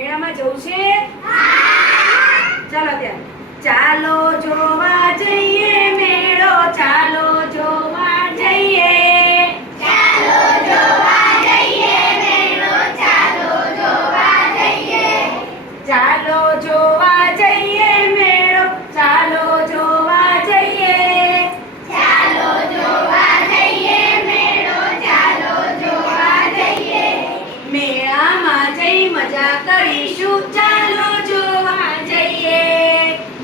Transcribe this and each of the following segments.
મેળામાં જવું છે? ચાલો ત્યારે ચાલો જોવા જઈએ મેળો, ચાલો જોવા જઈએ, ચાલો જોવા જઈએ મેળો, ચાલો જોવા જઈએ, ચાલો જોવા જઈએ મેળો, ચાલો જોવા જઈએ, ચાલો જોવા જઈએ મેળો, ચાલો જોવા જઈએ, મેળામાં જઈ મજા કરીશું, ચાલો જોવા જઈએ,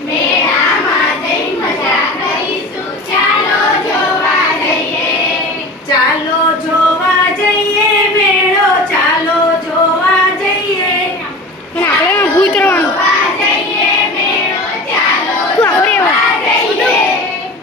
મેળામાં જઈ મજા કરીશું, ચાલો જોવા જઈએ, ચાલો જોવા જઈએ મેળો, ચાલો જોવા જઈએ, જોવા જઈએ મેળો, ચાલો જોવા જઈએ,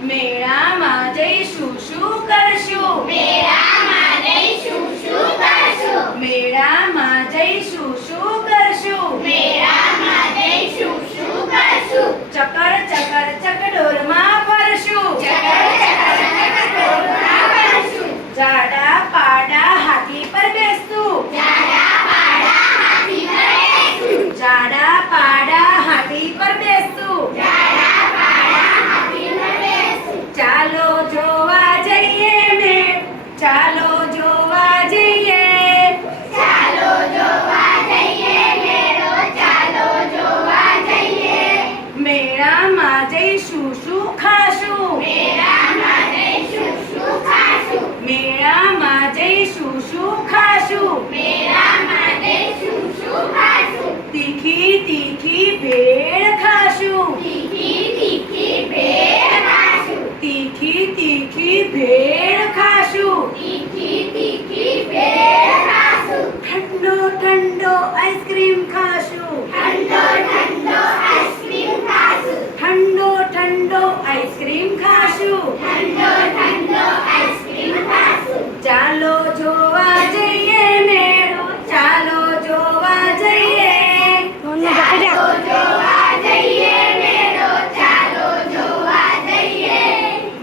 મેળામાં જઈશું શું કરશું, મેળામાં જઈશું શું કરશું, મેળામાં જઈશું શું કરશું, મેળામાં જઈશું શું કરશું, ચકર ચકર ચકડોળમાં ફરશું, ચકર ચકર ચકડોળમાં ફરશું, જાડા પાડા હાથી પર બેસતું, જાડા પાડા હાથી પર બેસશું, જાડા પાડા હાથી પર બેસતું, જાડા પાડા હાથી પર બેસશું, ચાલો જોવા જઈએ મેળ, ચાલો જોવા જઈએ, ચાલો જોવા જઈએ મેળો, ચાલો જોવા જઈએ, મેળામાં જઈશું શું ખાશું, મેળામાં જઈશું શું ખાશું, મેળામાં જઈશું શું ખાશું, મેળામાં જઈશું શું ખાશું, તીખી તીખી ભેળ ખાશું, તીખી તીખી ભેળ ખાશું, તીખી તીખી ભેળ ખાશું, તીખી તીખી ભેળ ખાશું, ઠંડો ઠંડો આઈસ્ક્રીમ ખાશું, ઠંડો ઠંડો આઈસ્ક્રીમ ખાશું, ઠંડો ઠંડો આઈસ્ક્રીમ ખાશું, ઠંડો ઠંડો આઈસ્ક્રીમ ખાશું, ચાલો જોવા જઈએ મેળો, ચાલો જોવા જઈએ, ચાલો જોવા જઈએ મેળો, ચાલો જોવા જઈએ,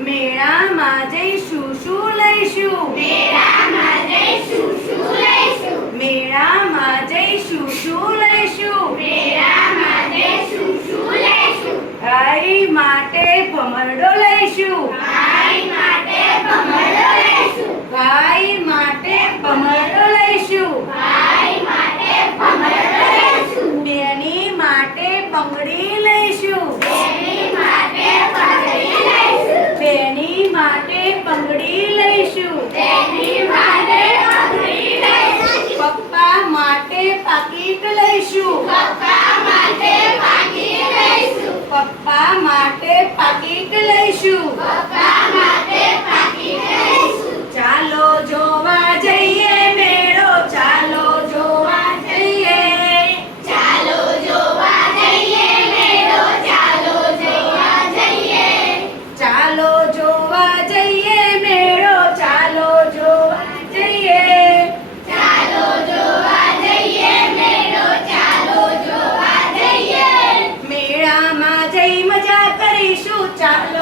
મેળામાં જઈશું શું લઈશું, મેળામાં જઈશું શું લઈશું, મેળામાં જઈશું શું લઈશું, મેળામાં જઈશું શું લઈશું, ભાઈ માટે ભમરડો લઈશું, ભાઈ માટે ભમરડો લઈશું, ભાઈ માટે ભમરડો લઈશું, ભાઈ માટે ભમરડો લઈશું, બેની માટે બંગડી લઈશું, બેની માટે પગડી લઈશું, બેની માટે બંગડી લઈશું, બેની માટે પગડી લઈશું, પપ્પા માટે પાકીટ લઈશું, પપ્પા માટે પાકી લઈશું, પપ્પા માટે પાકીટ લઈશું, પપ્પા માટે પાકી લઈશું, ચાલો જોવા જઈએ મેળો, ચાલો જોવા જઈએ, ચાલો જોવા જઈએ મેળો, ચાલો જોવા જઈએ, ચાલો જોવા જઈએ મેળો, ચાલો જોવા જઈએ, ચાલો જોવા જઈએ મેળો, ચાલો જોવા જઈએ, મેળામાં જઈ મજા કરીશું, ચાલો